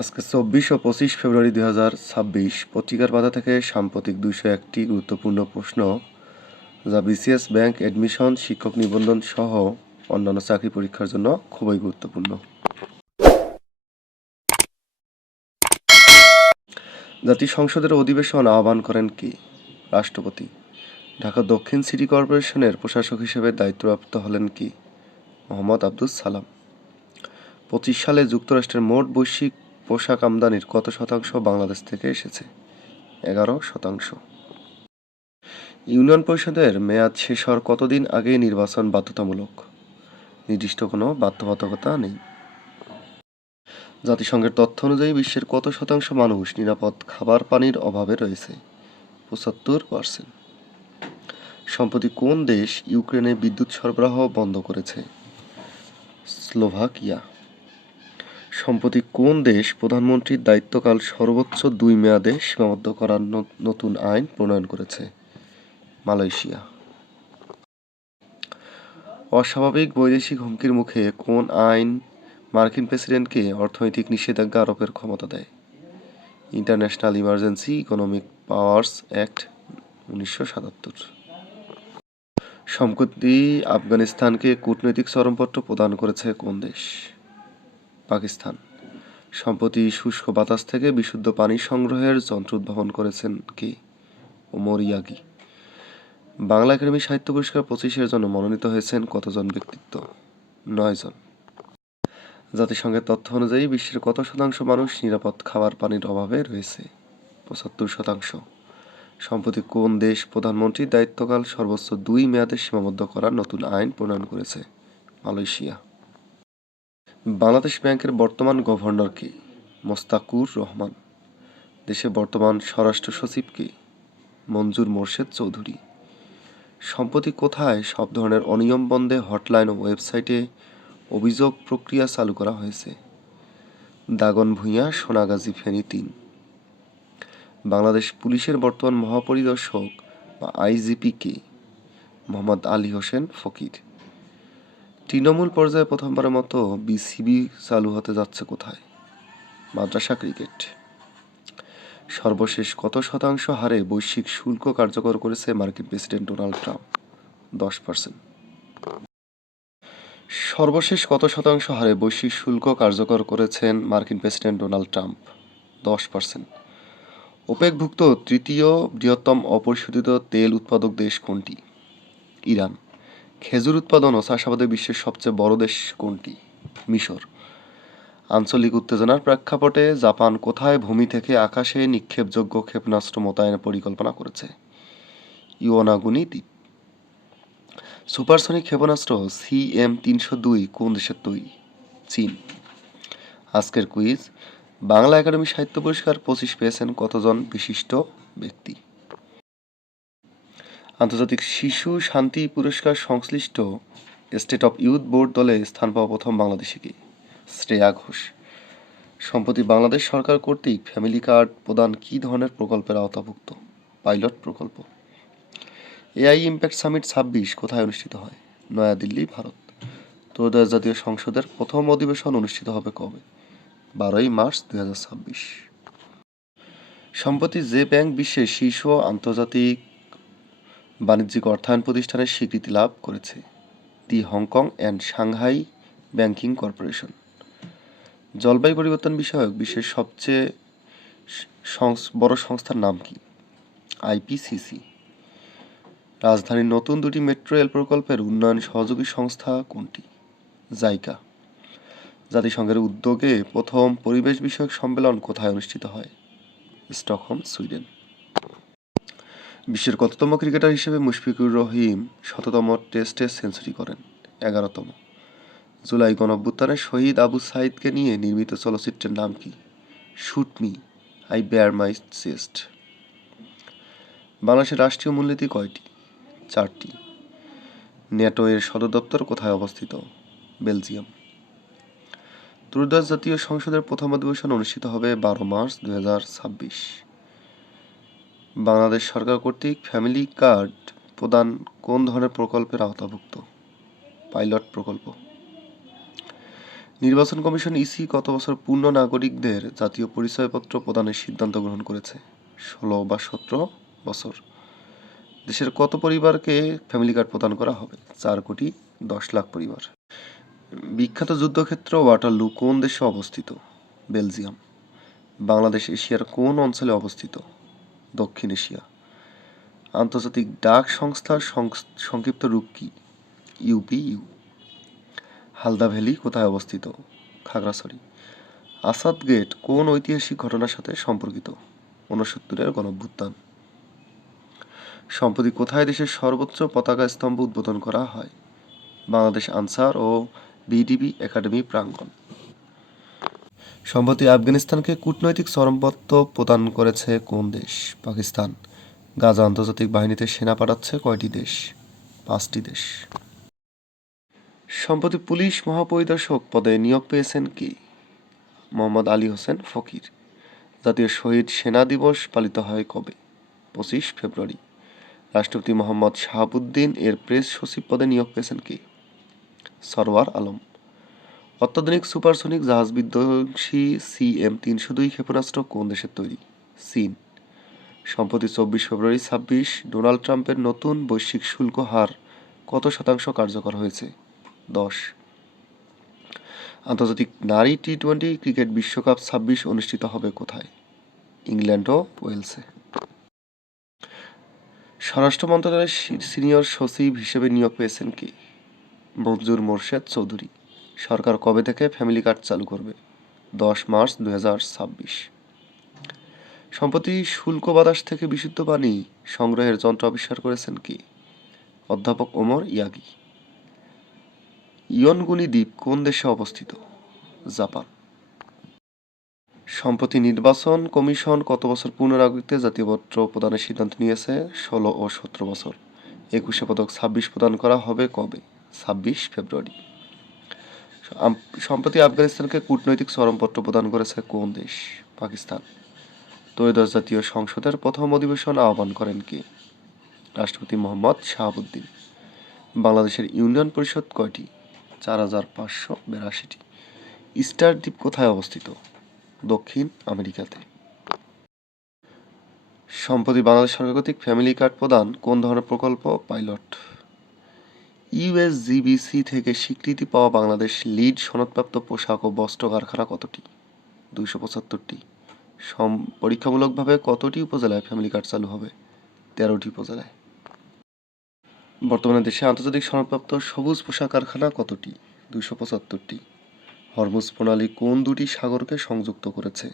আজকে ২৪ ও ২৫ ফেব্রুয়ারি ২০২৬ পত্রিকার পাতা থেকে সাম্প্রতিক ২০১টি গুরুত্বপূর্ণ প্রশ্ন যা বিসিএস ব্যাংক অ্যাডমিশন, শিক্ষক নিবন্ধন সহ অন্যান্য চাকরি পরীক্ষার জন্য খুবই গুরুত্বপূর্ণ। জাতীয় সংসদের অধিবেশন আহ্বান করেন কে? রাষ্ট্রপতি। ঢাকা দক্ষিণ সিটি কর্পোরেশনের প্রশাসক হিসেবে দায়িত্বপ্রাপ্ত হলেন কে? মোহাম্মদ আব্দুস সালাম। ২৫ সালে যুক্তরাষ্ট্রের মোট বৈশ্বিক পোশাক আমদানির কত শতাংশ বাংলাদেশ থেকে এসেছে? ১১%। ইউনিয়ন পরিষদের মেয়াদ শেষ হওয়ার কতদিন আগেই নির্বাচন বাধ্যতামূলক? নির্দিষ্ট কোনো বাধ্যবাধকতা নেই। জাতিসংঘের তথ্য অনুযায়ী বিশ্বের কত শতাংশ মানুষ নিরাপদ খাবার পানির অভাবে রয়েছে? ৭৫%। সম্প্রতি কোন দেশ ইউক্রেনে বিদ্যুৎ সরবরাহ বন্ধ করেছে? স্লোভাকিয়া। সম্প্রতি কোন দেশ প্রধানমন্ত্রীর দায়িত্বকাল সর্বোচ্চ ২ মেয়াদে সীমাবদ্ধ করার নতুন আইন প্রণয়ন করেছে? মালয়েশিয়া। অস্বাভাবিক বৈদেশিক হুমকির মুখে কোন আইন মার্কিন প্রেসিডেন্টকে অর্থনৈতিক নিষেধাজ্ঞা আরোপের ক্ষমতা দেয়? International emergency economic powers act ১৯৭৭। সম্প্রতি আফগানিস্তানকে কূটনৈতিক চরমপত্র প্রদান করেছে কোন দেশ? পাকিস্তান। সম্প্রতি শুষ্ক বাতাস থেকে বিশুদ্ধ পানি সংগ্রহের যন্ত্র উদ্ভাবন করেছেন কে? ওমর ইয়াগি। বাংলা একাডেমি সাহিত্য পুরস্কার ২৫-এর জন্য মনোনীত হয়েছেন কতজন ব্যক্তিত্ব? ৯ জন। জাতিসংঘের তথ্য অনুযায়ী বিশ্বের কত শতাংশ মানুষ নিরাপদ খাবার পানির অভাবে রয়েছে? ৭৫%। সম্প্রতি কোন দেশ প্রধানমন্ত্রীর দায়িত্বকাল সর্বোচ্চ ২ মেয়াদে সীমাবদ্ধ করার নতুন আইন প্রণয়ন করেছে? মালয়েশিয়া। বাংলাদেশ ব্যাংকের বর্তমান গভর্নর কে? মোস্তাকুর রহমান। দেশের বর্তমান স্বরাষ্ট্র সচিব কে? মঞ্জুর মোর্শেদ চৌধুরী। সম্প্রতি কোথায় সব ধরনের অনিয়ম বন্ধে হটলাইন ও ওয়েবসাইটে অভিযোগ প্রক্রিয়া চালু করা হয়েছে? দাগনভূঞা, সোনাগাজী, ফেনী ৩। বাংলাদেশ পুলিশের বর্তমান মহাপরিদর্শক বা আইজিপি কে? মোহাম্মদ আলী হোসেন ফকির। তৃণমূল পর্যায়ে প্রথমবারের মতো বিসিবি চালু হতে যাচ্ছে কোথায়? মাদ্রাসা ক্রিকেট। সর্বশেষ কত শতাংশ হারে বৈশ্বিক শুল্ক কার্যকর করেছে মার্কিন প্রেসিডেন্ট ডোনাল্ড ট্রাম্প? 10%। সর্বশেষ কত শতাংশ হারে বৈশ্বিক শুল্ক কার্যকর করেছেন মার্কিন প্রেসিডেন্ট ডোনাল্ড ট্রাম্প? 10%। ওপেকভুক্ত তৃতীয় বৃহত্তম অপরিশোধিত তেল উৎপাদক দেশ কোনটি? ইরান। খেজুর উৎপাদন ও চাষাবাদে বিশ্বের সবচেয়ে বড় দেশ কোনটি? মিশর। আঞ্চলিক উত্তেজনার প্রেক্ষাপটে জাপান কোথায় ভূমি থেকে আকাশে নিক্ষেপযোগ্য ক্ষেপণাস্ত্র মোতায়েনের পরিকল্পনা করেছে? ইওনাগুনি দ্বীপ। সুপারসনিক ক্ষেপণাস্ত্র CM-302 কোন দেশের তৈরি? চীন। আজকের কুইজ। বাংলা একাডেমি সাহিত্য পুরস্কার ২৫ পেয়েছেন কতজন বিশিষ্ট ব্যক্তি? আন্তর্জাতিক শিশু শান্তি পুরস্কার সংশ্লিষ্ট স্টেট অফ ইউথ বোর্ড দলে স্থান পাওয়া প্রথম বাংলাদেশি কে? শ্রেয়া ঘোষ। সম্প্রতি বাংলাদেশ সরকার কর্তৃক ফ্যামিলি কার্ড প্রদান কী ধরনের প্রকল্পের আওতাভুক্ত? পাইলট প্রকল্প। এআই ইম্প্যাক্ট সামিট ২৬ কোথায় অনুষ্ঠিত হয়? নয়াদিল্লি, ভারত। ত্রয়োদশ জাতীয় সংসদের প্রথম অধিবেশন অনুষ্ঠিত হবে কবে? ১২ই মার্চ ২০২৬। সম্প্রতি যে ব্যাংক বিশ্বের শীর্ষ আন্তর্জাতিক বাণিজ্যিক অর্থায়ন প্রতিষ্ঠানের স্বীকৃতি লাভ করেছে? The Hong Kong and Shanghai banking corporation. জলবায়ু পরিবর্তন বিষয়ক বিশ্বের সবচেয়ে বড় সংস্থার নাম কি? IPCC। রাজধানীর নতুন ২টি মেট্রো রেল প্রকল্পের উন্নয়ন সহযোগী সংস্থা কোনটি? জাইকা। জাতিসংঘের উদ্যোগে প্রথম পরিবেশ বিষয়ক সম্মেলন কোথায় অনুষ্ঠিত হয়? Stockholm, Sweden. বিশ্বের কততম ক্রিকেটার হিসেবে মুশফিকুর রহিম শততম টেস্টে সেঞ্চুরি করেন? ১১তম। জুলাই গণঅভ্যুত্থানে শহীদ আবু সাঈদকে নিয়ে নির্মিত চলচ্চিত্রের নাম কি? Shoot me, I bare my chest. বাংলাদেশের রাষ্ট্রীয় মূলনীতি কয়টি? ৪টি। ন্যাটো এর সদর দপ্তর কোথায় অবস্থিত? বেলজিয়াম। ত্রয়োদশ জাতীয় সংসদের প্রথম অধিবেশন অনুষ্ঠিত হবে ১২ মার্চ ২০২৬। বাংলাদেশ সরকার কর্তৃক ফ্যামিলি কার্ড প্রদান কোন ধরনের প্রকল্পের আওতাভুক্ত? পাইলট প্রকল্প। নির্বাচন কমিশন ইসি কত বছর পূর্ণ নাগরিকদের জাতীয় পরিচয়পত্র প্রদানের সিদ্ধান্ত গ্রহণ করেছে? 16 বা 17 বছর। দেশের কত পরিবারকে ফ্যামিলি কার্ড প্রদান করা হবে? 4,10,00,000 পরিবার। বিখ্যাত যুদ্ধক্ষেত্র ওয়াটারলু কোন দেশে অবস্থিত? বেলজিয়াম। বাংলাদেশ এশিয়ার কোন অঞ্চলে অবস্থিত? দক্ষিণ এশিয়া। আন্তর্জাতিক ডাক সংস্থার সংক্ষিপ্ত রূপ কি? ইউপিইউ। হালদা ভ্যালি কোথায় অবস্থিত? খাগড়াছড়ি। আসাদ গেট কোন ঐতিহাসিক ঘটনার সাথে সম্পর্কিত? 69-এর গণঅভ্যুত্থান। সম্প্রতি কোথায় দেশের সর্বোচ্চ পতাকা স্তম্ভ উদ্বোধন করা হয়? বাংলাদেশ আনসার ও বিডিবি একাডেমি প্রাঙ্গণ। সম্প্রতি আফগানিস্তানকে কূটনৈতিক চরমপত্র প্রদান করেছে কোন দেশ? পাকিস্তান। গাজা আন্তর্জাতিক বাহিনীতে সেনা পাঠাচ্ছে কয়টি দেশ? 5টি দেশ। সম্প্রতি পুলিশ মহাপরিদর্শক পদে নিয়োগ পেয়েছেন কে? মোহাম্মদ আলী হোসেন ফকির। জাতীয় শহীদ সেনা দিবস পালিত হয় কবে? 25 ফেব্রুয়ারি। রাষ্ট্রপতি মোহাম্মদ শাহাবুদ্দিন এর প্রেস সচিব পদে নিয়োগ পেয়েছেন কে? সরওয়ার আলম। অত্যাধুনিক সুপারসনিক জাহাজ বিধ্বংসী CM-302 ক্ষেপণাস্ত্র কোন দেশের তৈরি? চীন। সম্প্রতি 24 ফেব্রুয়ারি 26 ডোনাল্ড ট্রাম্পের নতুন বৈশ্বিক শুল্ক হার কত শতাংশ কার্যকর হয়েছে? 10। আন্তর্জাতিক নারী টি-20 ক্রিকেট বিশ্বকাপ 26 অনুষ্ঠিত হবে কোথায়? ইংল্যান্ড ও ওয়েলসে। স্বরাষ্ট্র মন্ত্রণালয়ের সিনিয়র সচিব হিসেবে নিয়োগ পেয়েছেন কে? মঞ্জুর মোর্শেদ চৌধুরী। সরকার কবে থেকে ফ্যামিলি কার্ড চালু করবে? 10 মার্চ 2026। সম্প্রতি শুল্ক বাতাস থেকে বিশুদ্ধ পানি সংগ্রহের যন্ত্র আবিষ্কার করেছেন কে? অধ্যাপক ওমর ইয়াগি। ইয়নগুনি দ্বীপ কোন দেশে অবস্থিত? জাপান। সম্প্রতি নির্বাচন কমিশন কত বছর পূর্ণ নাগরিকদের জাতীয় পত্র প্রদানের সিদ্ধান্ত নিয়েছে? 16 ও 17 বছর। 21 পদক 26 প্রদান করা হবে কবে? 26 ফেব্রুয়ারি। সম্প্রতি আফগানিস্তানকে কূটনৈতিক চরমপত্র প্রদান করেছে কোন দেশ? পাকিস্তান। ত্রয়োদশ জাতীয় সংসদের প্রথম অধিবেশন আহ্বান করেন কে? রাষ্ট্রপতি মোহাম্মদ শাহাবুদ্দিন। বাংলাদেশের ইউনিয়ন পরিষদ কয়টি? 4,582টি। ইস্টার দ্বীপ কোথায় অবস্থিত? দক্ষিণ আমেরিকাতে। সম্প্রতি বাংলাদেশ সরকার কর্তৃক ফ্যামিলি কার্ড প্রদান কোন ধরনের প্রকল্প? পাইলট। ইউএসজিবিসি থেকে স্বীকৃতি পাওয়া বাংলাদেশ লিড সনদপ্রাপ্ত পোশাক ও বস্ত্র কারখানা কতটি? 275টি। পরীক্ষামূলকভাবে কতটি উপজেলায় ফ্যামিলি কার্ড চালু হবে? 13টি উপজেলায়। বর্তমানে দেশে আন্তর্জাতিক সনদপ্রাপ্ত সবুজ পোশাক কারখানা কতটি? 275টি। হরমুজ প্রণালী কোন দুটি সাগরকে সংযুক্ত করেছে?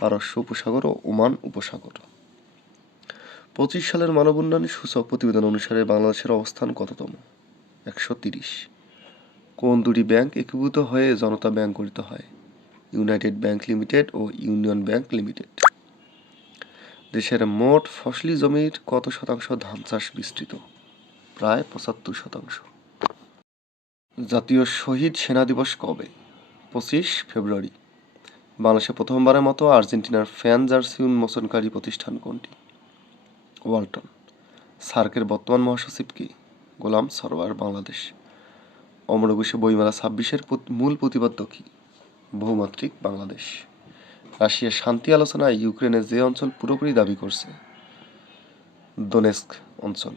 পারস্য উপসাগর ও ওমান উপসাগর। 25 সালের মানব উন্নয়ন সূচক প্রতিবেদন অনুসারে বাংলাদেশের অবস্থান কততম? 130। কোন দুটি ব্যাংক একীভূত হয়ে জনতা ব্যাংক গঠিত হয়? ইউনাইটেড ব্যাংক লিমিটেড ও ইউনিয়ন ব্যাংক লিমিটেড। দেশের মোট ফসলি জমির কত শতাংশ ধান চাষ বিস্তৃত? প্রায় 75%। জাতীয় শহীদ সেনা দিবস কবে? 25 ফেব্রুয়ারি। বাংলাদেশে প্রথমবারের মতো আর্জেন্টিনার ফ্যান জার্সি উন্মোচনকারী প্রতিষ্ঠান কোনটি? ওয়ালটন। সার্কের বর্তমান মহাসচিব কি? গোলাম সরওয়ার বাংলাদেশ। অমর একুশে বইমেলা 26-এর মূল প্রতিপাদ্য কি? বহুমাত্রিক বাংলাদেশ। রাশিয়া শান্তি আলোচনায় ইউক্রেনের যে অঞ্চল পুরোপুরি দাবি করছে? দোনেস্ক অঞ্চল।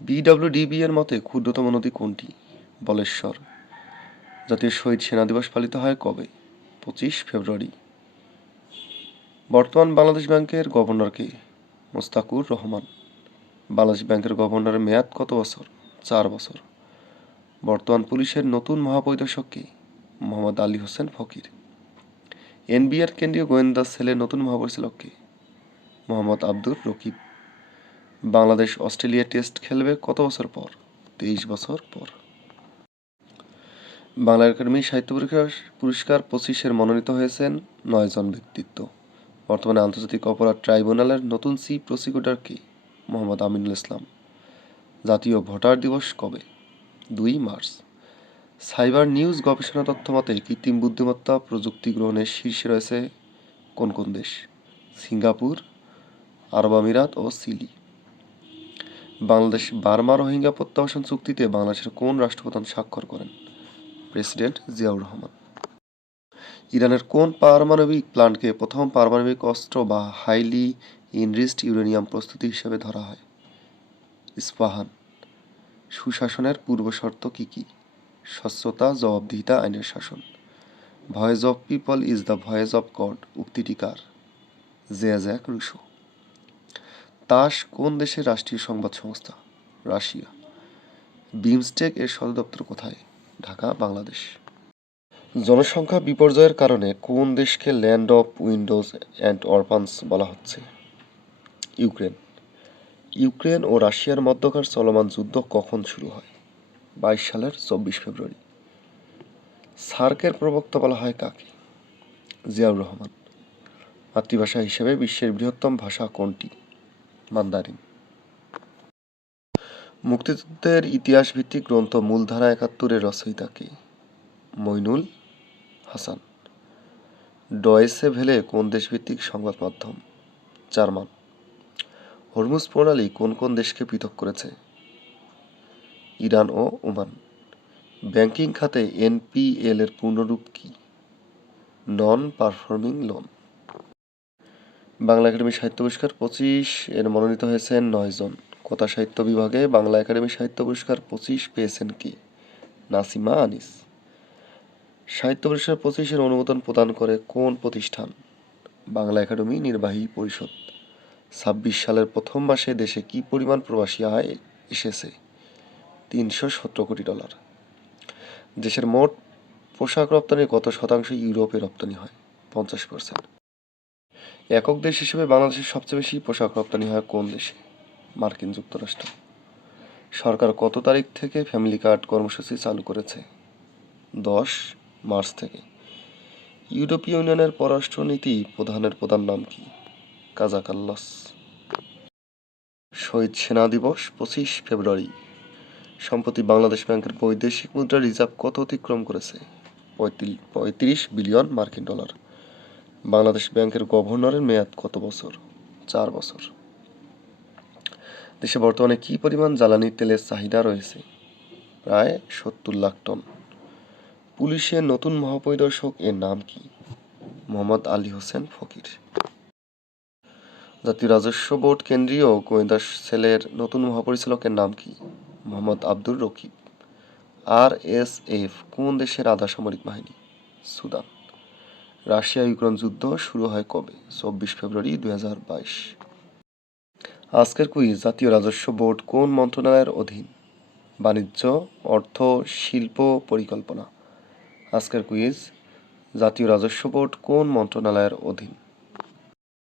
বিডব্লিউডিবি এর মতে ক্ষুদ্রতম নদী কোনটি? বলেশ্বর। জাতীয় শহীদ সেনা দিবস পালিত হয় কবে? 25 ফেব্রুয়ারি। বর্তমান বাংলাদেশ ব্যাংকের গভর্নর কে? মোস্তাকুর রহমান। বাংলাদেশ ব্যাংকের গভর্নরের মেয়াদ কত বছর? 4 বছর। বর্তমান পুলিশের নতুন মহাপরিদর্শক কে? মোহাম্মদ আলী হোসেন ফকির। এনবিআর কেন্দ্রীয় গোয়েন্দা সেলের নতুন মহাপরিচালক কে? মোহাম্মদ আব্দুর রকিব। বাংলাদেশ অস্ট্রেলিয়া টেস্ট খেলবে কত বছর পর? 23 বছর পর। বাংলা একাডেমি সাহিত্য পুরস্কার 25-এর মনোনীত হয়েছেন 9 জন ব্যক্তিত্ব। বর্তমানে আন্তর্জাতিক অপরাধ ট্রাইব্যুনালের নতুন চিফ প্রসিকিউটর কে? মোহাম্মদ আমিনুল ইসলাম। জাতীয় ভোটার দিবস কবে? 2 মার্চ। সাইবার নিউজ গবেষণা তথ্য মতে কৃত্রিম বুদ্ধিমত্তা প্রযুক্তি গ্রহণের শীর্ষে রয়েছে কোন কোন দেশ? সিঙ্গাপুর, আরব আমিরাত ও চিলি। বাংলাদেশ বার্মা রোহিঙ্গা প্রত্যাবাসন চুক্তিতে বাংলাদেশের কোন রাষ্ট্রপ্রধান স্বাক্ষর করেন? প্রেসিডেন্ট জিয়াউর রহমান। ইরানের কোন পারমাণবিক প্ল্যান্টকে প্রথম পারমাণবিক অস্ত্র বা হাইলি ইনরিচড ইউরেনিয়াম প্রস্তুতি হিসেবে ধরা হয়? ইস্পাহান। সুশাসনের পূর্বশর্ত কি কি? স্বচ্ছতা, জবাবদিহিতা, আইনের শাসন। Voice of people is the voice of God উক্তিটি কার? Jack Russo. তাস কোন দেশের রাষ্ট্রীয় সংবাদ সংস্থা? রাশিয়া। বিমস্টেক এর সদর দপ্তর কোথায়? ঢাকা, বাংলাদেশ। জনসংখ্যা বিপর্যয়ের কারণে কোন দেশকে ল্যান্ড অফ উইন্ডোজ অ্যান্ড অরফানস বলা হচ্ছে? ইউক্রেন। ইউক্রেন ও রাশিয়ার মধ্যকার চলমান যুদ্ধ কখন শুরু হয়? 22 সালের 24 ফেব্রুয়ারি। সার্কের প্রবক্তা বলা হয় কাকে? জিয়াউর রহমান। মাতৃভাষা হিসেবে বিশ্বের বৃহত্তম ভাষা কোনটি? মান্দারিন। মুক্তিযুদ্ধের ইতিহাস ভিত্তিক গ্রন্থ মূলধারা ৭১-এর রচয়িতা কে? মইনুল হাসান। ডয়েচে ভেলে কোন দেশভিত্তিক সংবাদ মাধ্যম? জার্মান। হরমুজ প্রণালী কোন কোন দেশকে পৃথক করেছে? ইরান ও ওমান। ব্যাংকিং খাতে এনপিএল এর পূর্ণরূপ কি? Non performing loan. Bangla academy সাহিত্য পুরস্কার 25 এর মনোনীত হয়েছেন 9 জন। কথা সাহিত্য বিভাগে বাংলা একাডেমি সাহিত্য পুরস্কার 25 পেয়েছেন কে? নাসিমা আনিস। সাহিত্য পুরস্কার 25 এর অনুমোদন প্রদান করে কোন প্রতিষ্ঠান? বাংলা একাডেমি নির্বাহী পরিষদ। 26 সালের প্রথম মাসে দেশে কি পরিমাণ প্রবাসী আয় এসেছে? $317 কোটি। দেশের মোট পোশাক রপ্তানির কত শতাংশ ইউরোপে রপ্তানি হয়? 50%। একক দেশ হিসেবে বাংলাদেশের সবচেয়ে বেশি পোশাক রপ্তানি হয় কোন দেশে? মার্কিন যুক্তরাষ্ট্র। সরকার কত তারিখ থেকে ফ্যামিলি কার্ড কর্মসূচি চালু করেছে? 10 মার্চ থেকে। ইউরোপীয় ইউনিয়নের পররাষ্ট্রনীতি প্রধানের প্রধান নাম কি? কাজা কাল্লাস। শহীদ সেনা দিবস 25 ফেব্রুয়ারি। সম্প্রতি বাংলাদেশ ব্যাংকের বৈদেশিক মুদ্রা রিজার্ভ কত অতিক্রম করেছে? 35 বিলিয়ন মার্কিন ডলার। বাংলাদেশ ব্যাংকের গভর্নরের মেয়াদ কত বছর? 4 বছর। দেশে বর্তমানে কি পরিমাণ জ্বালানি তেলের চাহিদা রয়েছে? প্রায় 70 লাখ টন। পুলিশের নতুন মহাপরিদর্শক এর নাম কি? মোহাম্মদ আলী হোসেন ফকির। জাতীয় রাজস্ব বোর্ড কেন্দ্রীয় গোয়েন্দা সেলের নতুন মহাপরিচালকের নাম কি? মোহাম্মদ আব্দুর রকিব। RSF কোন দেশের আধা সামরিক বাহিনী? সুদান। রাশিয়া ইউক্রেন যুদ্ধ শুরু হয় কবে? 24 ফেব্রুয়ারি 2022। আজকের কুইজ, জাতীয় রাজস্ব বোর্ড কোন মন্ত্রণালয়ের অধীন? বাণিজ্য, অর্থ, শিল্প, পরিকল্পনা। আজকের কুইজ, জাতীয় রাজস্ব বোর্ড কোন মন্ত্রণালয়ের অধীন?